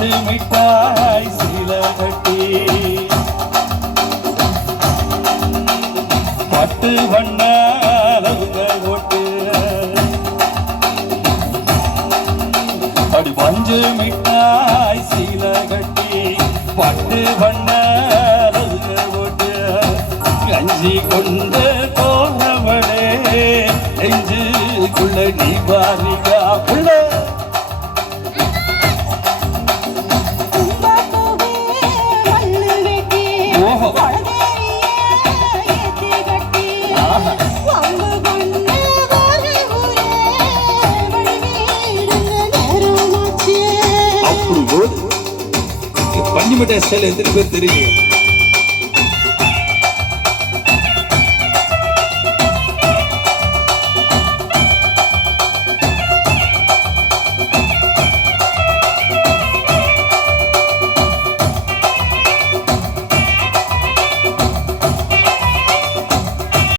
பஞ்சு மிட்டாய் சீல கட்டி பட்டு வண்ண அளவுங்க ஓட்டு அடி பஞ்சு மிட்டாய் சீல கட்டி பட்டு வண்ண அளவுங்க ஓட்டு கஞ்சி கொண்டு போனவளே நெஞ்சுக்குள்ள நீ பாரிகா புள்ள பஞ்சு மிட்டாய் ஸ்டைல் எத்தனை பேர் தெரியும்?